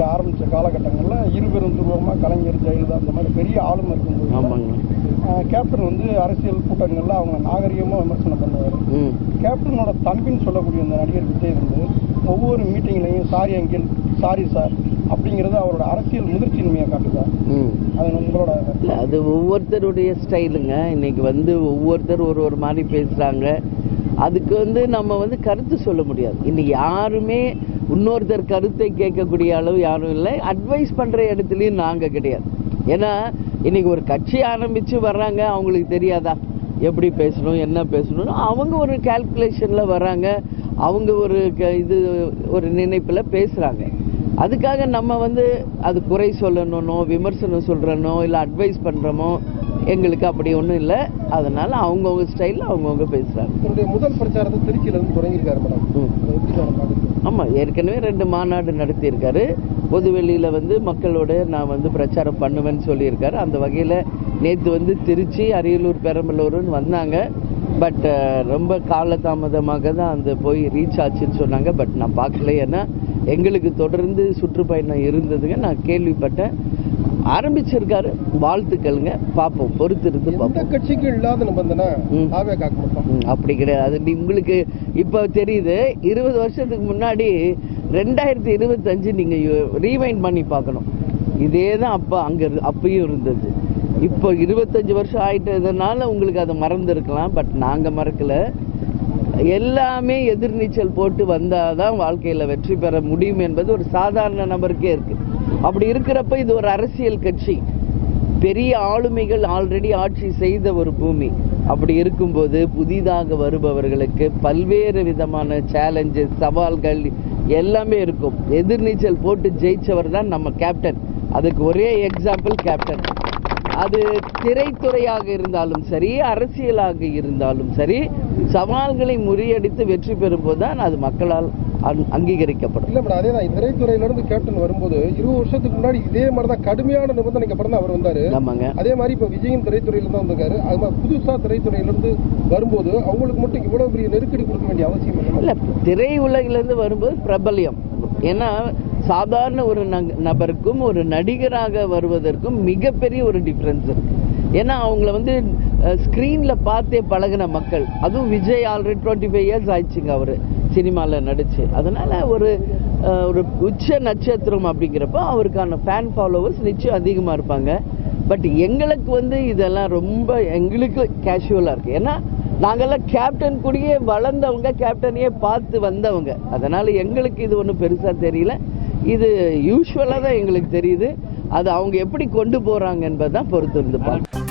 கட்சிக்கு ஆரம்பித்த காலகட்டங்களில் இருபெரும் துருவமாக கலைஞர், ஜெயலலிதா அந்த மாதிரி பெரிய ஆளுமை இருக்கும்போது கேப்டன் வந்து அரசியல் கூட்டங்களில் அவங்க நாகரிகமாக விமர்சனம் பண்ணுவார். கேப்டனோட தம்பின்னு சொல்லக்கூடிய இந்த நடிகர் விஜய் வந்து ஒவ்வொரு மீட்டிங்லையும் சாரி அங்கிள், சாரி சார் அப்படிங்கிறது அவரோட அரசியல் முதிர்ச்சியின்மையை காட்டுதா? அது உங்களோட இல்லை, அது ஒவ்வொருத்தருடைய ஸ்டைலுங்க. இன்னைக்கு வந்து ஒவ்வொருத்தர் ஒரு மாதிரி பேசுகிறாங்க. அதுக்கு வந்து நம்ம வந்து கருத்து சொல்ல முடியாது. இன்னைக்கு யாருமே இன்னொருத்தர் கருத்தை கேட்கக்கூடிய அளவு யாரும் இல்லை. அட்வைஸ் பண்ணுற இடத்துலையும் நாங்கள் கிடையாது. ஏன்னா இன்னைக்கு ஒரு கட்சி ஆரம்பித்து வர்றாங்க, அவங்களுக்கு தெரியாதா எப்படி பேசணும், என்ன பேசணும்? அவங்க ஒரு கால்குலேஷனில் வர்றாங்க, அவங்க ஒரு நினைப்பில் பேசுகிறாங்க. அதுக்காக நம்ம வந்து அது குறை சொல்லணும்னோ விமர்சனம் சொல்கிறனோ இல்லை அட்வைஸ் பண்ணுறோமோ எங்களுக்கு அப்படி ஒன்றும் இல்லை. அதனால் அவங்கவுங்க ஸ்டைலில் அவங்கவுங்க பேசுகிறாங்க. என்னுடைய முதல் பிரச்சாரத்தை திருச்சியிலேருந்து தொடங்கியிருக்காரு மேடம். ஆமாம், ஏற்கனவே 2 மாநாடு நடத்தியிருக்காரு. பொதுவெளியில் வந்து மக்களோட நான் வந்து பிரச்சாரம் பண்ணுவேன்னு சொல்லியிருக்காரு. அந்த வகையில் நேற்று வந்து திருச்சி, அரியலூர், பெரம்பலூர்னு வந்தாங்க. பட் ரொம்ப காலதாமதமாக தான் அந்த போய் ரீச் ஆச்சுன்னு சொன்னாங்க. பட் நான் பார்க்கல. ஏன்னா எங்களுக்கு தொடர்ந்து சுற்றுப்பயணம் இருந்ததுங்க. நான் கேள்விப்பட்டேன். ஆரம்பிச்சிருக்காரு, வாழ்த்துக்கள்ங்க. பார்ப்போம், பொறுத்திருந்து பார்ப்போம். கட்சிக்கு இல்லாத நிபந்தனை அப்படி கிடையாது. அது உங்களுக்கு இப்போ தெரியுது. 20 வருஷத்துக்கு முன்னாடி 2025 நீங்கள் ரீவைண்ட் பண்ணி பார்க்கணும். இதே தான் அப்பயும் இருந்தது. இப்போ 25 வருஷம் ஆயிட்டதுனால உங்களுக்கு அதை மறந்துருக்கலாம். பட் நாங்கள் மறக்கலை. எல்லாமே எதிர்நீச்சல் போட்டு வந்தால் தான் வாழ்க்கையில் வெற்றி பெற முடியும் என்பது ஒரு சாதாரண நபருக்கே இருக்குது. அப்படி இருக்கிறப்ப இது ஒரு அரசியல் கட்சி, பெரிய ஆளுமைகள் ஆல்ரெடி ஆட்சி செய்த ஒரு பூமி. அப்படி இருக்கும்போது புதிதாக வருபவர்களுக்கு பல்வேறு விதமான சேலஞ்சஸ், சவால்கள் எல்லாமே இருக்கும். எதிர்நீச்சல் போட்டு ஜெயிச்சவர் தான் நம்ம கேப்டன். அதுக்கு ஒரே எக்ஸாம்பிள் கேப்டன். அது திரைத்துறையாக இருந்தாலும் சரி, அரசியலாக இருந்தாலும் சரி, சவால்களை முறியடித்து வெற்றி பெறும்போது தான் அது மக்களால் அங்கீகரிக்கப்படும். இல்லை மேடம், அதே தான் திரைத்துறையிலிருந்து கேப்டன் வரும்போது 20 வருஷத்துக்கு முன்னாடி இதே மாதிரி தான் கடுமையான நிபந்தனைக்கு அப்புறம் தான் அவர் வந்தார். ஆமாங்க. அதே மாதிரி இப்போ விஜயும் திரைத்துறையில தான் வந்திருக்காரு. அது மாதிரி புதுசாக திரைத்துறையிலிருந்து வரும்போது அவங்களுக்கு மட்டும் இவ்வளோ பெரிய நெருக்கடி கொடுக்க வேண்டிய அவசியம் இல்லை. திரை உலகிலிருந்து வரும்போது பிரபல்யம். ஏன்னா சாதாரண ஒரு நபருக்கும் ஒரு நடிகராக வருவதற்கும் மிகப்பெரிய ஒரு டிஃப்ரென்ஸ் இருக்கு. ஏன்னா அவங்கள வந்து ஸ்க்ரீனில் பார்த்தே பழகின மக்கள். அதுவும் விஜய் ஆல்ரெடி 25 இயர்ஸ் ஆயிடுச்சுங்க அவர் சினிமாவில் நடிச்சு. அதனால் ஒரு உச்ச நட்சத்திரம் அப்படிங்கிறப்போ அவருக்கான ஃபேன் ஃபாலோவர்ஸ் நிச்சயம் அதிகமாக இருப்பாங்க. பட் எங்களுக்கு வந்து இதெல்லாம் ரொம்ப எங்களுக்கு கேஷுவலாக இருக்குது. ஏன்னா நாங்கள்லாம் கேப்டன் கூடயே வளர்ந்தவங்க, கேப்டனையே பார்த்து வந்தவங்க. அதனால் எங்களுக்கு இது ஒன்றும் பெருசாக தெரியல. இது யூஸ்வலாக தான் எங்களுக்கு தெரியுது. அது அவங்க எப்படி கொண்டு போகிறாங்க என்பது தான் பொறுத்து இருந்து பார்க்கணும்.